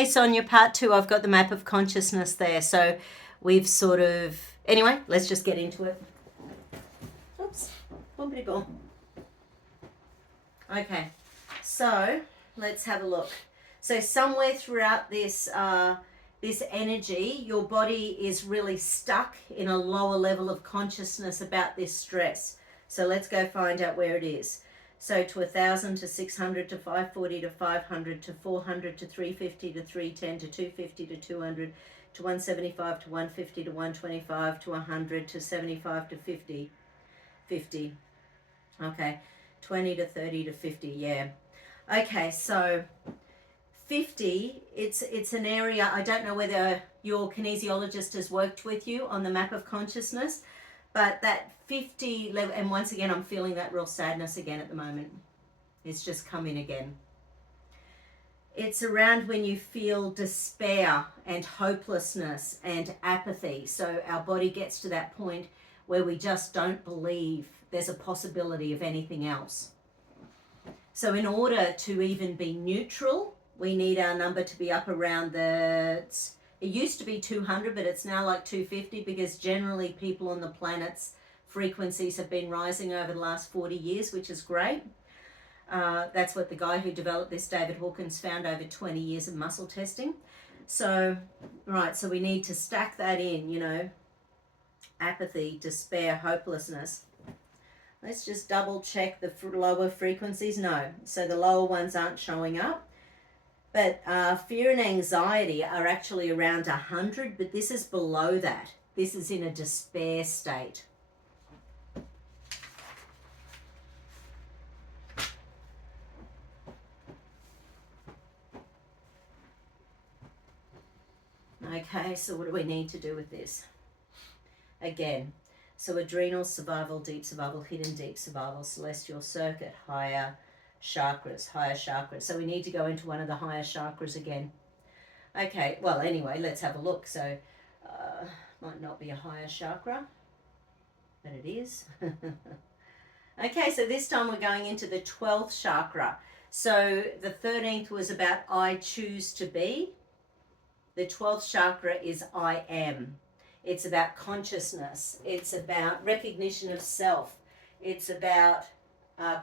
Hey Sonja, part two, I've got the map of consciousness there. So we've sort of, anyway, let's just get into it. Oops, one bit gone. Okay, so let's have a look. So somewhere throughout this energy, your body is really stuck in a lower level of consciousness about this stress. So let's go find out where it is. So to 1,000 to 600 to 540 to 500 to 400 to 350 to 310 to 250 to 200 to 175 to 150 to 125 to 100 to 75 to 50. 50. Okay. 20 to 30 to 50. Yeah. Okay, so 50, it's an area, I don't know whether your kinesiologist has worked with you on the map of consciousness, but that 50 level, and once again, I'm feeling that real sadness again at the moment. It's just come in again. It's around when you feel despair and hopelessness and apathy. So our body gets to that point where we just don't believe there's a possibility of anything else. So in order to even be neutral, we need our number to be up around it used to be 200, but it's now like 250 because generally people on the planet's frequencies have been rising over the last 40 years, which is great. That's what the guy who developed this, David Hawkins, found over 20 years of muscle testing. So, right, so we need to stack that in, apathy, despair, hopelessness. Let's just double check the lower frequencies. No, so the lower ones aren't showing up. But fear and anxiety are actually around 100, but this is below that. This is in a despair state. Okay, so what do we need to do with this? Again, so adrenal, survival, deep survival, hidden deep survival, celestial circuit, higher chakras. So we need to go into one of the higher chakras again. Okay, well, anyway, let's have a look. So, might not be a higher chakra, but it is. Okay, so this time we're going into the 12th chakra. So the 13th was about I choose to be. The 12th chakra is I am. It's about consciousness. It's about recognition of self. It's about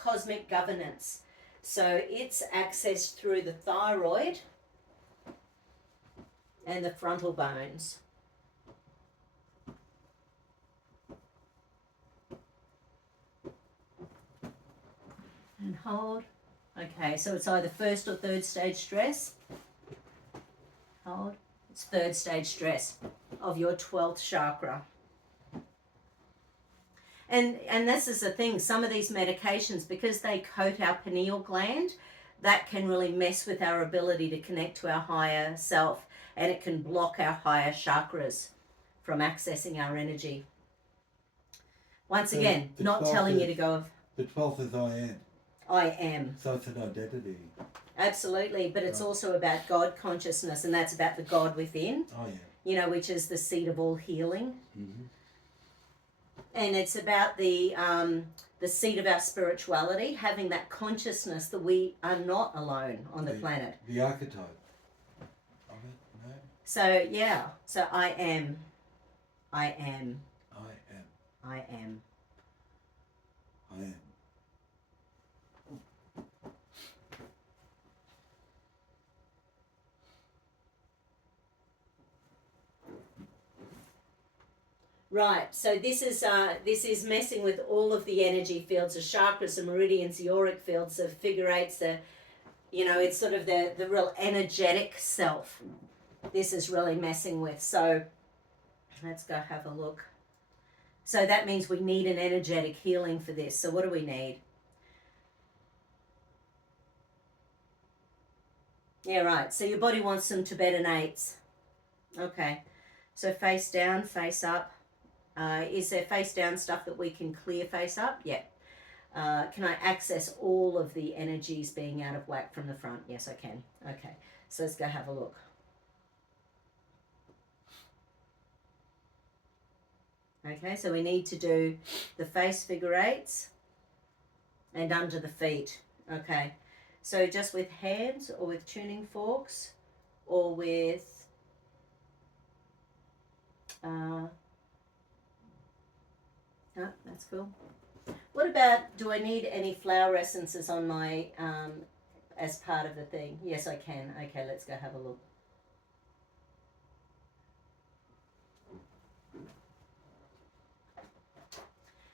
cosmic governance. So it's accessed through the thyroid and the frontal bones. And hold. Okay, so it's either first or third stage stress. Hold. It's third stage stress of your 12th chakra. And this is the thing, some of these medications, because they coat our pineal gland, that can really mess with our ability to connect to our higher self, and it can block our higher chakras from accessing our energy. Once again, not telling you to go. The 12th is I am. I am. So it's an identity. Absolutely, but it's also about God consciousness, and that's about the God within. Oh yeah. Which is the seat of all healing. Mm-hmm. And it's about the seat of our spirituality, having that consciousness that we are not alone on the planet. The archetype of it, no? So yeah, so I am. I am. I am. I am. Right, so this is messing with all of the energy fields, the chakras, the meridians, the auric fields, the figure eights, it's sort of the real energetic self. This is really messing with. So let's go have a look. So that means we need an energetic healing for this. So what do we need? Yeah, right. So your body wants some Tibetan eights. Okay. So face down, face up. Is there face down stuff that we can clear face up? Yeah. Can I access all of the energies being out of whack from the front? Yes, I can. Okay. So let's go have a look. Okay, so we need to do the face figure eights and under the feet. Okay. So just with hands or with tuning forks, or with no, that's cool. What about, do I need any flower essences on my as part of the thing? Yes, I can. Okay, let's go have a look.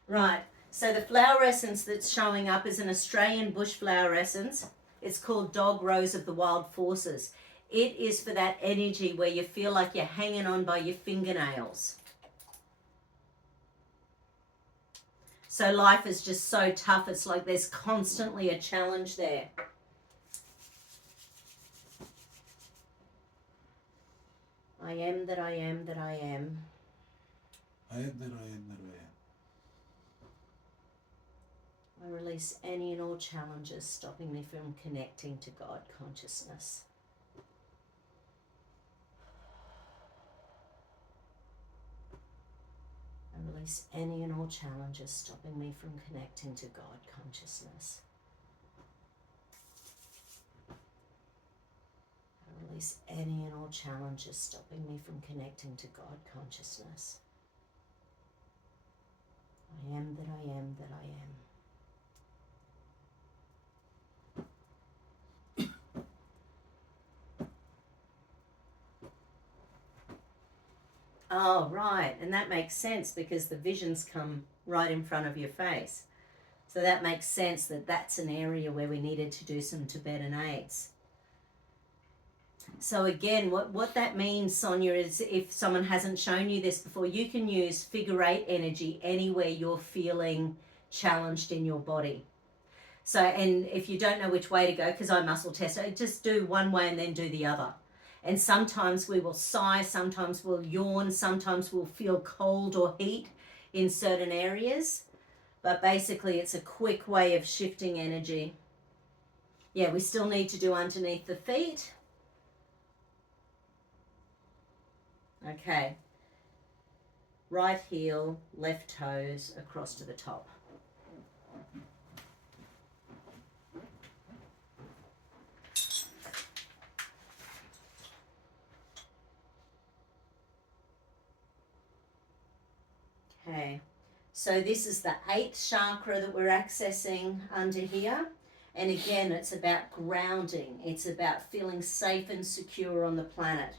Right, so the flower essence that's showing up is an Australian bush flower essence. It's called Dog Rose of the Wild Forces. It is for that energy where you feel like you're hanging on by your fingernails. So life is just so tough. It's like there's constantly a challenge there. I am that I am that I am. I am that I am that I am. I release any and all challenges stopping me from connecting to God consciousness. I release any and all challenges stopping me from connecting to God consciousness. I release any and all challenges stopping me from connecting to God consciousness. I am that I am that I am. Oh, right. And that makes sense because the visions come right in front of your face. So that makes sense that that's an area where we needed to do some Tibetan aids. So again, what that means, Sonja, is if someone hasn't shown you this before, you can use figure 8 energy anywhere you're feeling challenged in your body. So, and if you don't know which way to go, because I muscle test, I just do one way and then do the other. And sometimes we will sigh, sometimes we'll yawn, sometimes we'll feel cold or heat in certain areas. But basically it's a quick way of shifting energy. Yeah, we still need to do underneath the feet. Okay. Right heel, left toes across to the top. Okay, so this is the 8th chakra that we're accessing under here. And again, it's about grounding. It's about feeling safe and secure on the planet.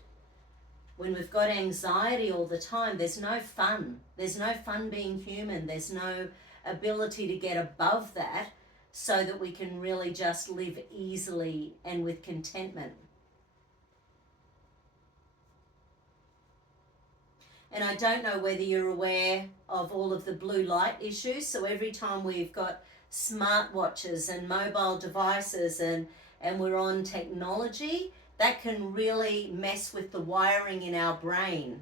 When we've got anxiety all the time, there's no fun. There's no fun being human. There's no ability to get above that so that we can really just live easily and with contentment. And I don't know whether you're aware of all of the blue light issues. So every time we've got smartwatches and mobile devices and we're on technology, that can really mess with the wiring in our brain.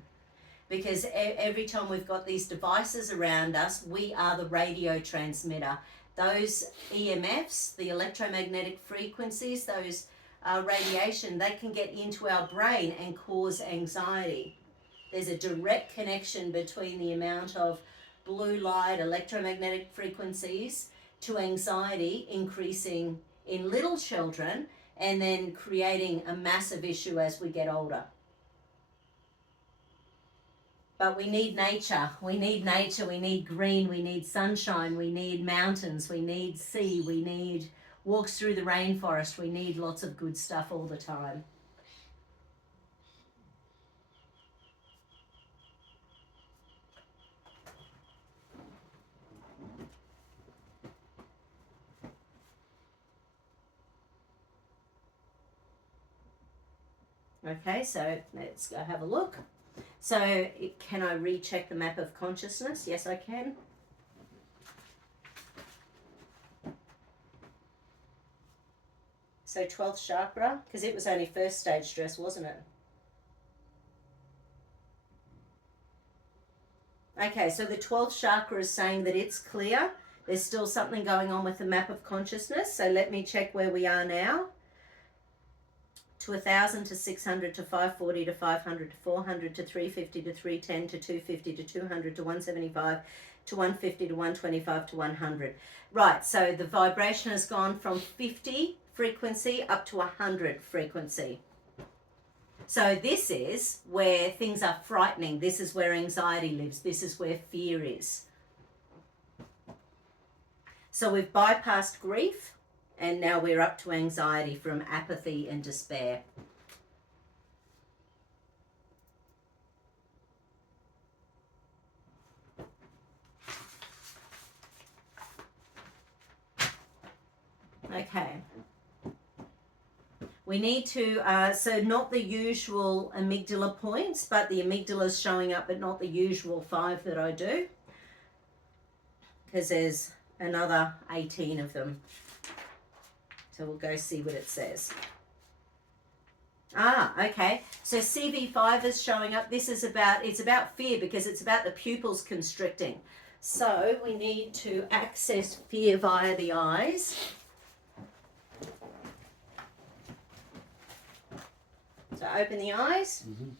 Because every time we've got these devices around us, we are the radio transmitter. Those EMFs, the electromagnetic frequencies, those radiation, they can get into our brain and cause anxiety. There's a direct connection between the amount of blue light, electromagnetic frequencies to anxiety increasing in little children and then creating a massive issue as we get older. But we need nature. We need nature. We need green. We need sunshine. We need mountains. We need sea. We need walks through the rainforest. We need lots of good stuff all the time. Okay, so let's go have a look. So can I recheck the map of consciousness? Yes, I can. So 12th chakra, because it was only first stage stress, wasn't it? Okay, so the 12th chakra is saying that it's clear. There's still something going on with the map of consciousness. So let me check where we are now. To 1,000 to 600 to 540 to 500 to 400 to 350 to 310 to 250 to 200 to 175 to 150 to 125 to 100. Right, so the vibration has gone from 50 frequency up to 100 frequency. So this is where things are frightening. This is where anxiety lives. This is where fear is. So we've bypassed grief, and now we're up to anxiety from apathy and despair. Okay. We need to, so not the usual amygdala points, but the amygdala's showing up, but not the usual 5 that I do, because there's another 18 of them. So we'll go see what it says. Okay. So CV5 is showing up. This is about, it's about fear because it's about the pupils constricting. So we need to access fear via the eyes. So open the eyes. Mm-hmm.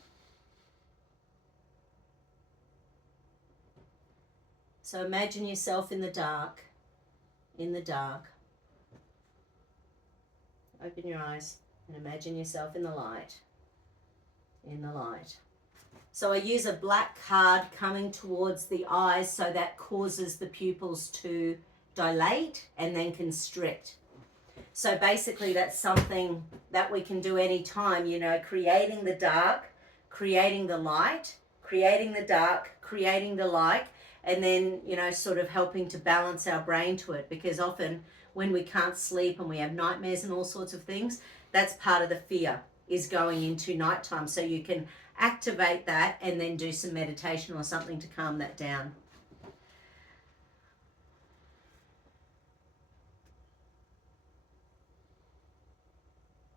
So imagine yourself in the dark. In the dark. Open your eyes and imagine yourself in the light. In the light. So I use a black card coming towards the eyes, so that causes the pupils to dilate and then constrict. So basically that's something that we can do anytime, you know, creating the dark, creating the light, creating the dark, creating the light, and then, you know, sort of helping to balance our brain to it, because often when we can't sleep and we have nightmares and all sorts of things, that's part of the fear, is going into nighttime. So you can activate that and then do some meditation or something to calm that down.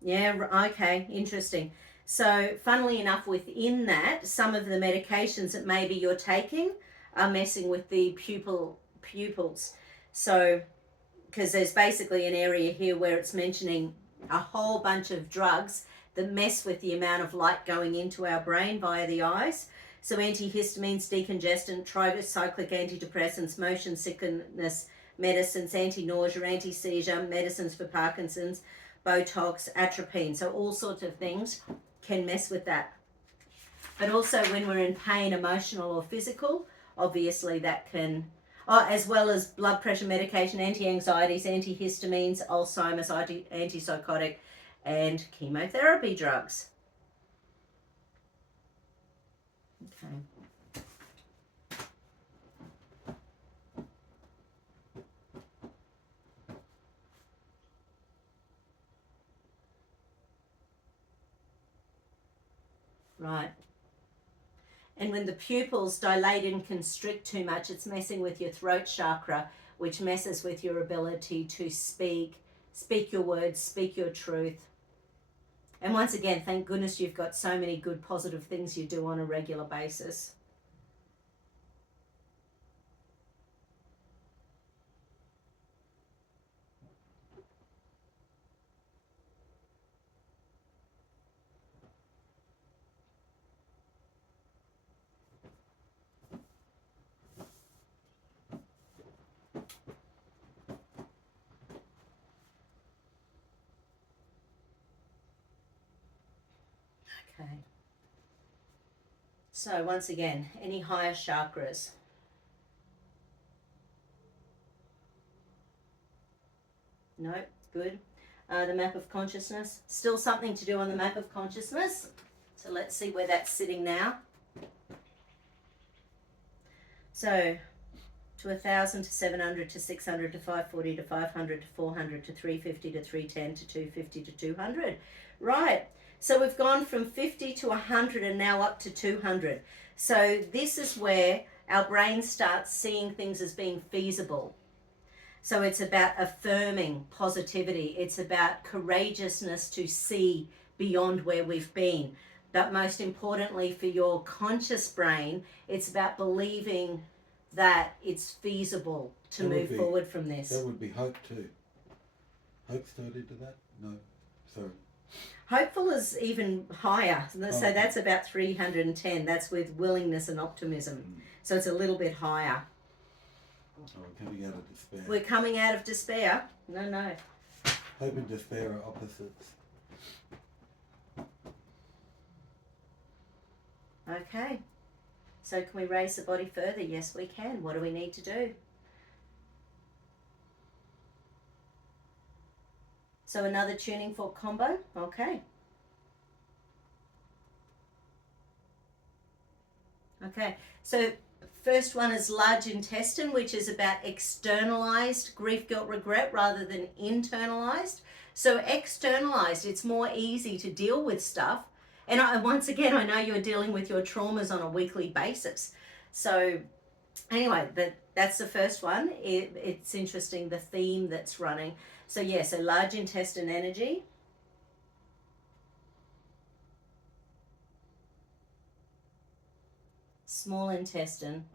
Yeah, okay, interesting. So funnily enough, within that, some of the medications that maybe you're taking are messing with the pupils. So, because there's basically an area here where it's mentioning a whole bunch of drugs that mess with the amount of light going into our brain via the eyes. So antihistamines, decongestant, tricyclic antidepressants, motion sickness medicines, anti-nausea, anti-seizure, medicines for Parkinson's, Botox, atropine. So all sorts of things can mess with that. But also when we're in pain, emotional or physical, obviously that can, as well as blood pressure medication, anti-anxieties, antihistamines, Alzheimer's, antipsychotic, and chemotherapy drugs. Okay. Right. And when the pupils dilate and constrict too much, it's messing with your throat chakra, which messes with your ability to speak your words, speak your truth. And once again, thank goodness you've got so many good positive things you do on a regular basis. Okay. So once again, any higher chakras? No, good. The map of consciousness. Still something to do on the map of consciousness. So let's see where that's sitting now. So to 1,000 to 700 to 600 to 540 to 500 to 400 to 350 to 310 to 250 to 200. Right. So we've gone from 50 to 100 and now up to 200. So this is where our brain starts seeing things as being feasible. So it's about affirming positivity. It's about courageousness to see beyond where we've been. But most importantly for your conscious brain, it's about believing that it's feasible to move forward from this. That would be hope too. Hope started into that? No, sorry. Hopeful is even higher. So that's about 310. That's with willingness and optimism. So it's a little bit higher. Oh, we're coming out of despair. We're coming out of despair? No. Hope and despair are opposites. Okay. So can we raise the body further? Yes, we can. What do we need to do? So another tuning fork combo. Okay. Okay. So first one is large intestine, which is about externalized grief, guilt, regret rather than internalized. So externalized, it's more easy to deal with stuff. And once again, I know you're dealing with your traumas on a weekly basis. So anyway, that's the first one. It's interesting, the theme that's running. So yeah, so large intestine energy. Small intestine.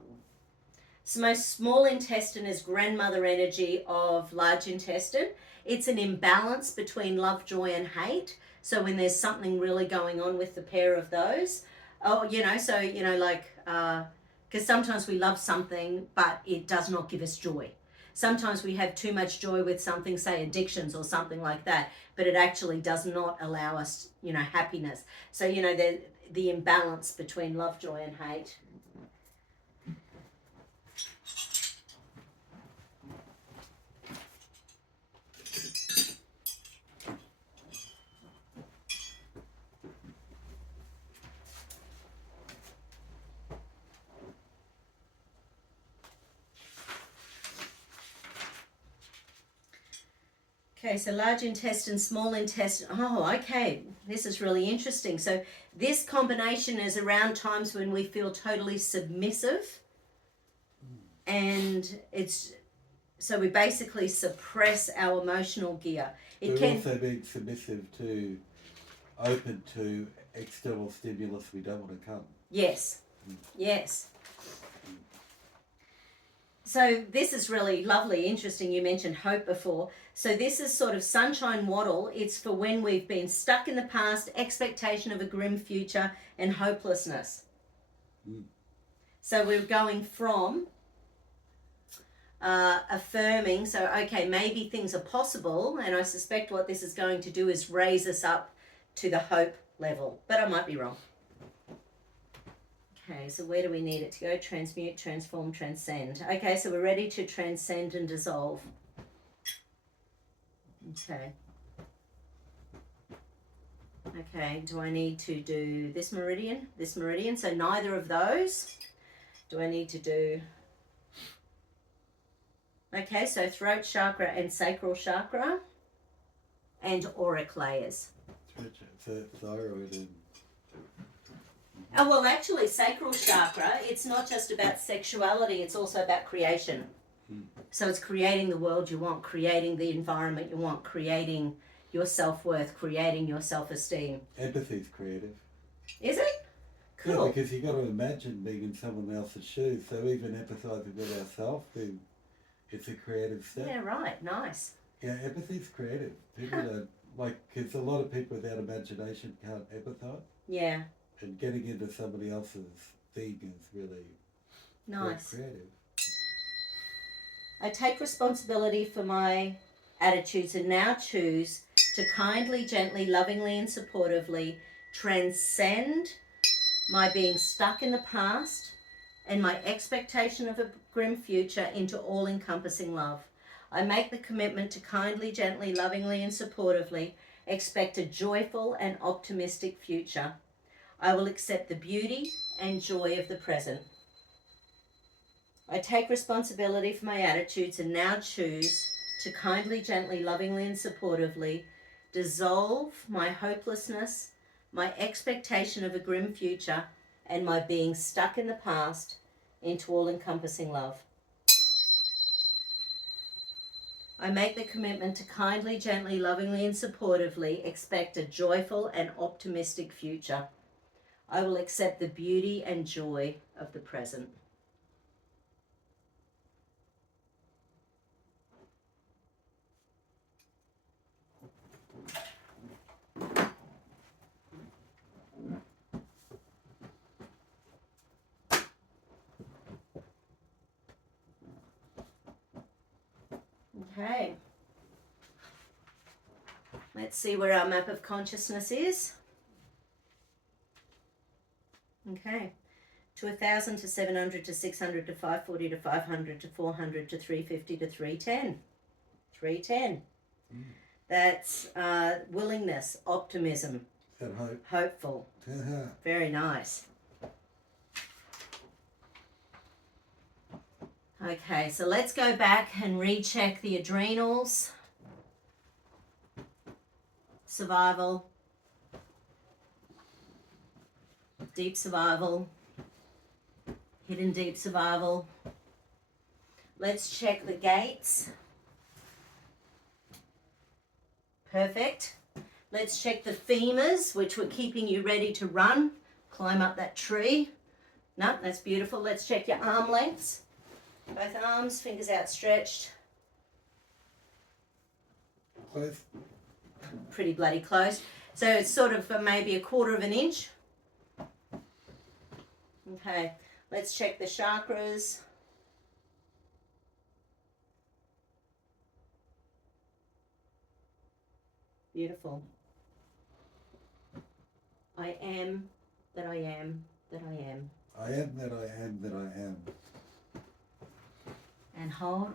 So my small intestine is grandmother energy of large intestine. It's an imbalance between love, joy, and hate. So when there's something really going on with the pair of those, because sometimes we love something, but it does not give us joy. Sometimes we have too much joy with something, say addictions or something like that, but it actually does not allow us, happiness. So, the imbalance between love, joy, and hate. Okay, so large intestine, small intestine. Oh, okay. This is really interesting. So this combination is around times when we feel totally submissive, and so we basically suppress our emotional gear. It can also be submissive to, open to external stimulus we don't want to come. Yes, yes. So this is really lovely, interesting. You mentioned hope before. So this is sort of sunshine waddle. It's for when we've been stuck in the past, expectation of a grim future, and hopelessness. So we're going from affirming, so okay, maybe things are possible, and I suspect what this is going to do is raise us up to the hope level, but I might be wrong. Okay, so where do we need it to go? Transmute, transform, transcend. Okay, so we're ready to transcend and dissolve. Okay. Okay, do I need to do this meridian? This meridian, so neither of those. Do I need to do... Okay, so throat chakra and sacral chakra and auric layers. So thyroid and... Oh, well, actually, sacral chakra, it's not just about sexuality, it's also about creation. So it's creating the world you want, creating the environment you want, creating your self-worth, creating your self-esteem. Empathy's creative. Is it? Cool. Yeah, because you've got to imagine being in someone else's shoes, so even empathising with ourselves, it's a creative step. Yeah, right, nice. Yeah, empathy's creative. People don't, because a lot of people without imagination can't empathise. Yeah. And getting into somebody else's thing is really nice. Creative. I take responsibility for my attitudes and now choose to kindly, gently, lovingly, and supportively transcend my being stuck in the past and my expectation of a grim future into all-encompassing love. I make the commitment to kindly, gently, lovingly, and supportively expect a joyful and optimistic future. I will accept the beauty and joy of the present. I take responsibility for my attitudes and now choose to kindly, gently, lovingly, and supportively dissolve my hopelessness, my expectation of a grim future, and my being stuck in the past into all-encompassing love. I make the commitment to kindly, gently, lovingly, and supportively expect a joyful and optimistic future. I will accept the beauty and joy of the present. Okay. Let's see where our map of consciousness is. Okay. To 1,000 to 700 to 600 to 540 to 500 to 400 to 350 to 310. 310. That's willingness, optimism. That hope. Hopeful. Very nice. Okay, so let's go back and recheck the adrenals, survival, deep survival, hidden deep survival. Let's check the gates. Perfect. Let's check the femurs, which were keeping you ready to run, climb up that tree. No, that's beautiful. Let's check your arm lengths. Both arms, fingers outstretched. Close. Pretty bloody close. So it's sort of maybe a quarter of an inch. Okay, let's check the chakras. Beautiful. I am that I am that I am. I am that I am that I am. And hold.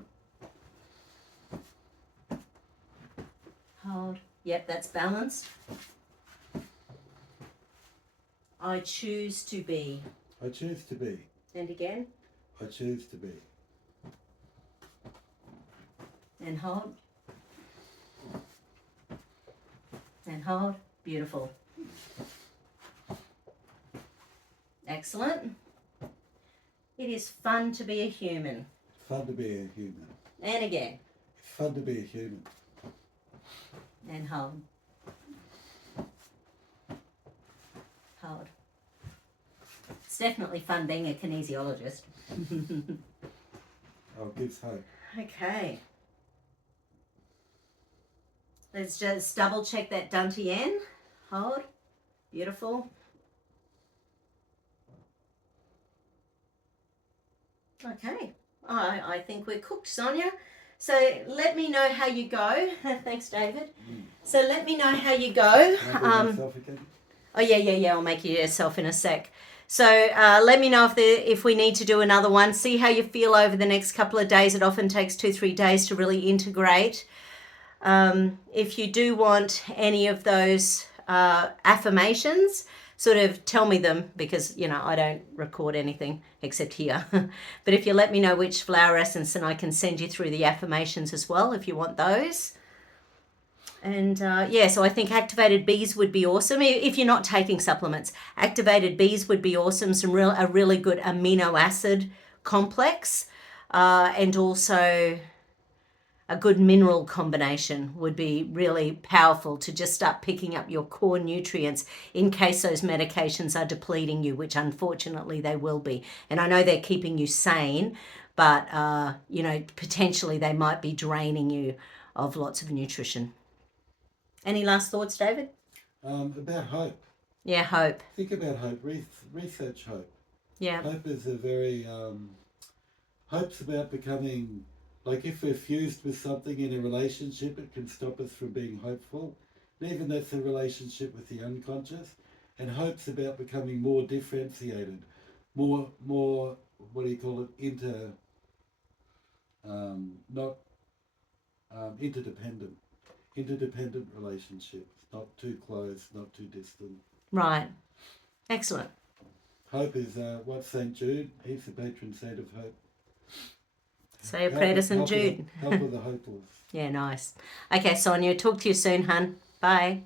Hold. Yep, that's balanced. I choose to be. I choose to be. And again. I choose to be. And hold. And hold. Beautiful. Excellent. It is fun to be a human. Fun to be a human. And again. It's fun to be a human. And hold. Hold. It's definitely fun being a kinesiologist. Oh, gives hope. Okay. Let's just double check that Dantian. Hold. Beautiful. Okay. I think we're cooked, Sonja. So let me know how you go. Thanks, David. So let me know how you go. Oh yeah. I'll make you yourself in a sec. So let me know if we need to do another one. See how you feel over the next couple of days. It often takes 2-3 days to really integrate. If you do want any of those affirmations, sort of tell me them, because I don't record anything except here. But if you let me know which flower essence, then I can send you through the affirmations as well if you want those. And so I think activated bees would be awesome. If you're not taking supplements, activated bees would be awesome. A really good amino acid complex, and also a good mineral combination would be really powerful to just start picking up your core nutrients in case those medications are depleting you, which unfortunately they will be. And I know they're keeping you sane, but potentially they might be draining you of lots of nutrition. Any last thoughts, David? About hope. Yeah, hope. Think about hope. Research hope. Yeah. Hope is a very... hope's about becoming... Like if we're fused with something in a relationship, it can stop us from being hopeful. And even that's a relationship with the unconscious. And hope's about becoming more differentiated, more what do you call it? Interdependent. Interdependent relationships, not too close, not too distant. Right. Excellent. Hope is what St. Jude, he's the patron saint of hope. So you pray to St. Jude. Help of the hopeless. Yeah, nice. Okay, Sonja, talk to you soon, hun. Bye.